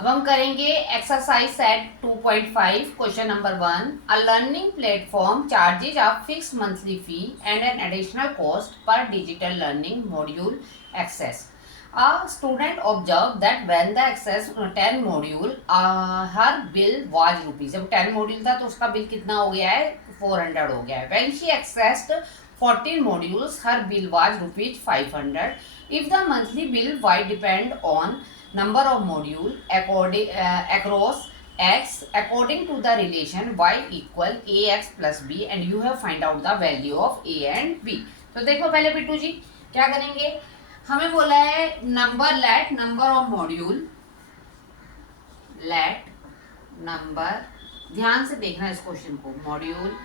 अब हम करेंगे exercise set 2.5 question number 1। A learning platform charges a fixed monthly fee and an additional cost per digital learning module access. A student observed that when the access 10 module, her bill was rupees। जब 10 module था तो उसका bill कितना हो गया है, 400 हो गया है। When she accessed 14 modules, her bill was rupees 500। If the monthly bill y depend on number of module across x according to the relation y equal ax plus b and you have find out the value of a and b। तो देखो पहले बिट्टू जी क्या करेंगे, हमें बोला है number let number of module, let number, ध्यान से देखना इस क्वेश्चन को, मॉड्यूल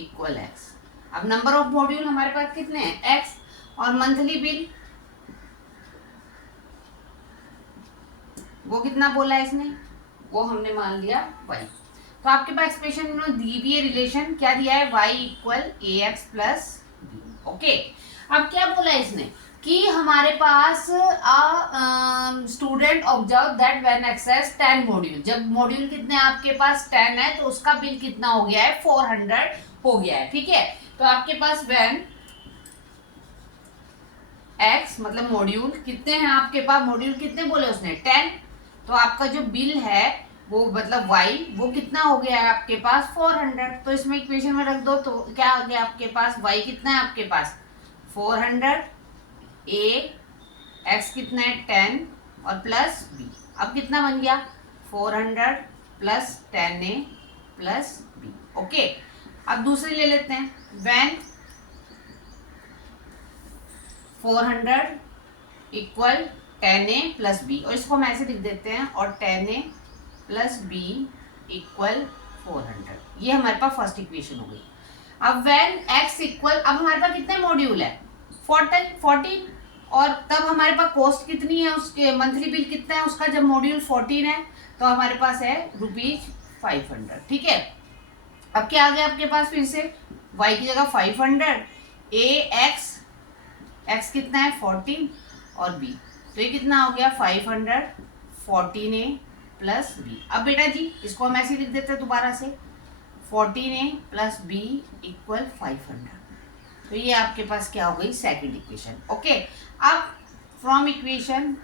इक्वल एक्स। अब नंबर ऑफ मॉड्यूल हमारे पास कितने हैं, एक्स, और मंथली बिल वो कितना बोला है इसने, वो हमने मान लिया वाई। तो आपके पास एक्सप्रेशन में दी हुई रिलेशन क्या दिया है, Y equal A X plus B. Okay, अब क्या बोला है इसने कि हमारे पास student observe that when X is 10 module, जब मॉड्यूल कितने आपके पास 10 है तो उसका बिल कितना हो गया है, 400 हो गया है। ठीक है, तो आपके पास व्हेन एक्स मतलब मॉड्यूल कितने हैं आपके पास, मॉड्यूल कितने बोले उसने 10, तो आपका जो बिल है वो मतलब वाई वो कितना हो गया है आपके पास 400। तो इसमें इक्वेशन में रख दो तो क्या आ गया आपके पास, वाई कितना है आपके पास 400, ए एक्स कितना है 10 और प्लस बी। अब कितना बन गया 400 plus 10a plus B. Okay, अब दूसरी ले लेते हैं, when 400 equal 10a plus B, और इसको हम ऐसे लिख देते हैं, और 10a प्लस बी इक्वल 400। ये हमारे पास फर्स्ट इक्वेशन हो गई। अब व्हेन x इक्वल, अब हमारे पास कितने मॉड्यूल है 14, और तब हमारे पास कॉस्ट कितनी है, उसके मंथली बिल कितना है उसका, जब मॉड्यूल 14 है तो हमारे पास है रुपीज 500। ठीक है, अब क्या आ गया आपके पास, फिर से y की जगह 500, x कितना है 14 और b, तो ये कितना हो गया 500 14a प्लस बी। अब बेटा जी इसको हम ऐसे लिख देते हैं दोबारा से, 14a प्लस बी इक्वल 500। तो ये आपके पास क्या हो गई, सेकंड इक्वेशन। ओके, अब फ्रॉम इक्वेशन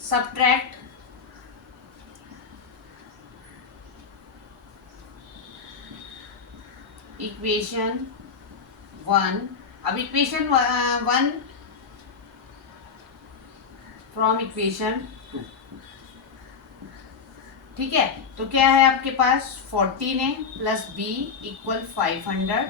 सब्ट्रैक्ट इक्वेशन 1। अब इक्वेशन 1 फ्रॉम इक्वेशन 2। ठीक है, तो क्या है आपके पास 14a प्लस बी इक्वल 500,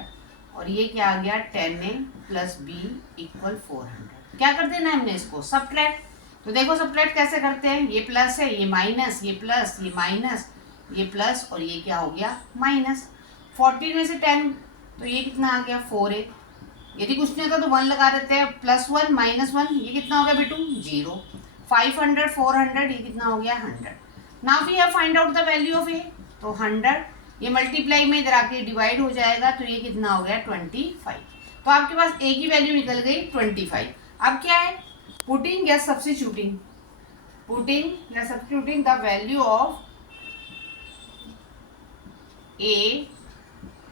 और ये क्या आ गया 10a प्लस बी इक्वल 400। क्या कर देना है हमने इसको सब्ट्रैक्ट। तो देखो सब्ट्रैक्ट कैसे करते हैं, ये प्लस है, ये माइनस, ये प्लस, ये माइनस, ये प्लस, और ये क्या हो गया माइनस। 14 में से 10 तो ये कितना आ गया 4a। यदि कुछ नहीं होता तो 1 लगा देते हैं, +1 -1 ये कितना हो गया बेटू 0। 500 400 ये कितना हो गया 100। Now we have find out the value of A, तो 100 ये मल्टीप्लाई में इधर आके डिवाइड हो जाएगा, तो ये कितना हो गया 25। तो आपके पास ए की वैल्यू निकल गई 25। अब क्या है, पुटिंग या सब्स्टिट्यूटिंग, पुटिंग या substituting the value of A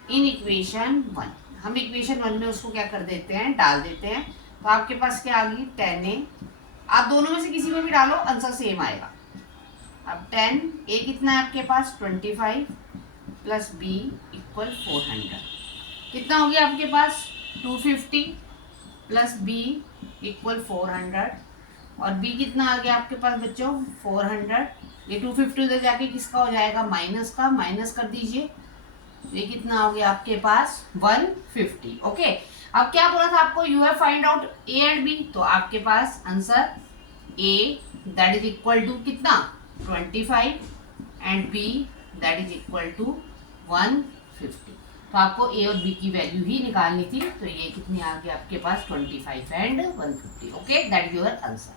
in equation 1। हम इक्वेशन 1 में उसको क्या कर देते हैं, डाल देते हैं। तो आपके पास क्या आ गई 10a, आप दोनों में से किसी में भी डालो आंसर सेम आएगा। अब 10a कितना है आपके पास 25 प्लस b इक्वल 400, कितना हो गया आपके पास 250 प्लस b इक्वल 400, और b कितना आ गया आपके पास बच्चों 400। ये 250 उधर जाके किसका हो जाएगा माइनस का, माइनस कर दीजिए, ये कितना हो गया आपके पास 150। ओके, अब क्या बोला था आपको, you have find out A and B, तो आपके पास answer A that is equal to कितना 25 and B that is equal to 150। तो आपको ए और बी की वैल्यू ही निकालनी थी, तो ये कितनी आ गई आपके पास 25 and 150। Okay, that is your answer.